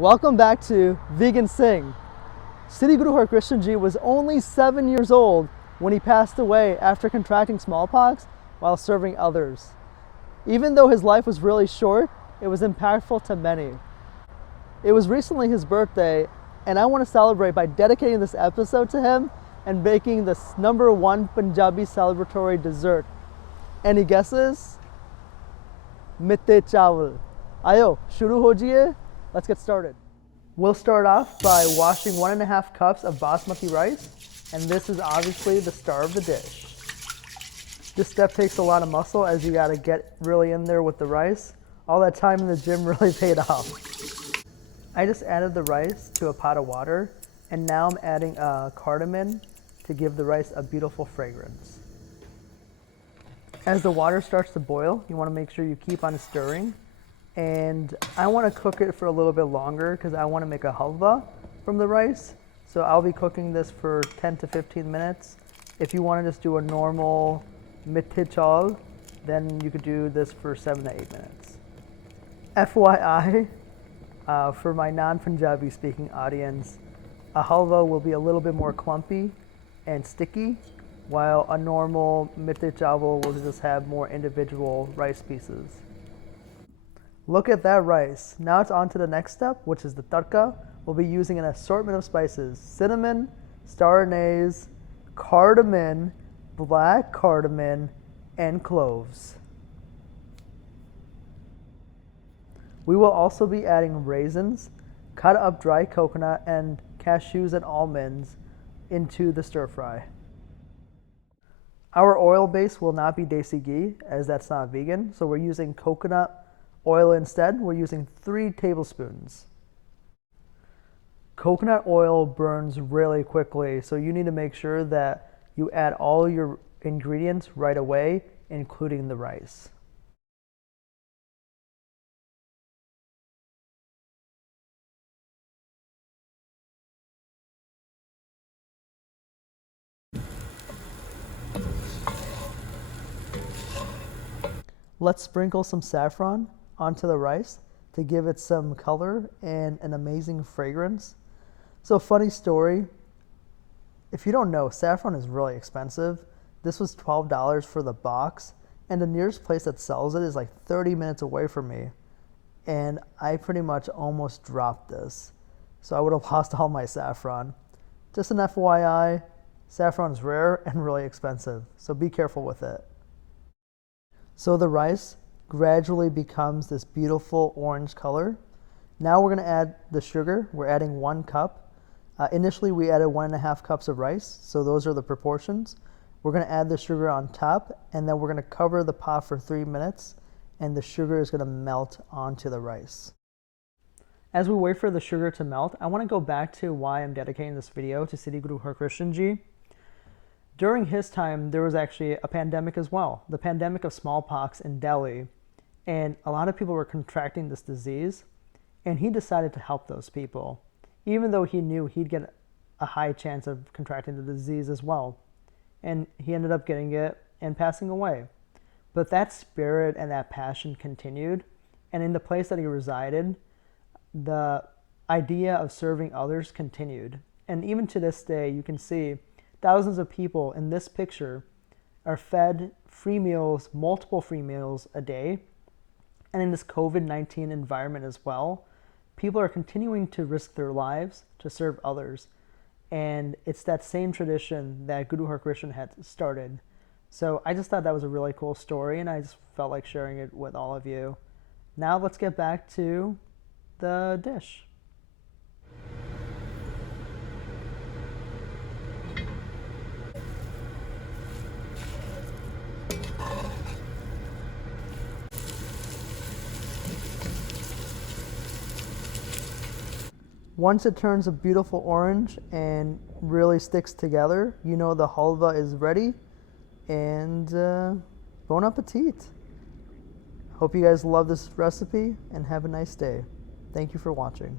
Welcome back to Vegan Singh. Sri Guru Harkrishan Ji was only 7 years old when he passed away after contracting smallpox while serving others. Even though his life was really short, it was impactful to many. It was recently his birthday, and I want to celebrate by dedicating this episode to him and making the #1 Punjabi celebratory dessert. Any guesses? Mitte chawal. Ayo, shuru ho jiye. Let's get started. We'll start off by washing 1.5 cups of basmati rice, and this is obviously the star of the dish. This step takes a lot of muscle as you gotta get really in there with the rice. All that time in the gym really paid off. I just added the rice to a pot of water, and now I'm adding cardamom to give the rice a beautiful fragrance. As the water starts to boil, you wanna make sure you keep on stirring. And I want to cook it for a little bit longer because I want to make a halwa from the rice. So I'll be cooking this for 10 to 15 minutes. If you want to just do a normal mithi chawal, then you could do this for 7 to 8 minutes. FYI, for my non-Punjabi speaking audience, a halwa will be a little bit more clumpy and sticky, while a normal mithi chawal will just have more individual rice pieces. Look at that rice. Now it's on to the next step, which is the tadka. We'll be using an assortment of spices: cinnamon, star anise, cardamom, black cardamom, and cloves. We will also be adding raisins, cut up dry coconut, and cashews and almonds into the stir fry. Our oil base will not be desi ghee, as that's not vegan, so we're using coconut oil instead. We're using 3 tablespoons. Coconut oil burns really quickly, so you need to make sure that you add all your ingredients right away, including the rice. Let's sprinkle some saffron onto the rice to give it some color and an amazing fragrance. So, funny story, if you don't know, saffron is really expensive. This was $12 for the box, and the nearest place that sells it is like 30 minutes away from me, and I pretty much almost dropped this, so I would have lost all my saffron. Just an FYI, saffron is rare and really expensive, so be careful with it. So the rice gradually becomes this beautiful orange color. Now we're going to add the sugar. We're adding 1 cup. Initially we added 1.5 cups of rice, so those are the proportions. We're going to add the sugar on top, and then we're going to cover the pot for 3 minutes, and the sugar is going to melt onto the rice. As we wait for the sugar to melt, I want to go back to why I'm dedicating this video to Sri Guru Harkrishan Ji. During his time, there was actually a pandemic as well, the pandemic of smallpox in Delhi. And a lot of people were contracting this disease, and he decided to help those people, even though he knew he'd get a high chance of contracting the disease as well. And he ended up getting it and passing away. But that spirit and that passion continued, and in the place that he resided, the idea of serving others continued. And even to this day, you can see thousands of people in this picture are fed free meals, multiple free meals a day. And in this COVID-19 environment as well, people are continuing to risk their lives to serve others. And it's that same tradition that Guru Harkrishan had started. So I just thought that was a really cool story, and I just felt like sharing it with all of you. Now let's get back to the dish. Once it turns a beautiful orange and really sticks together, you know the halwa is ready. And bon appetit. Hope you guys love this recipe and have a nice day. Thank you for watching.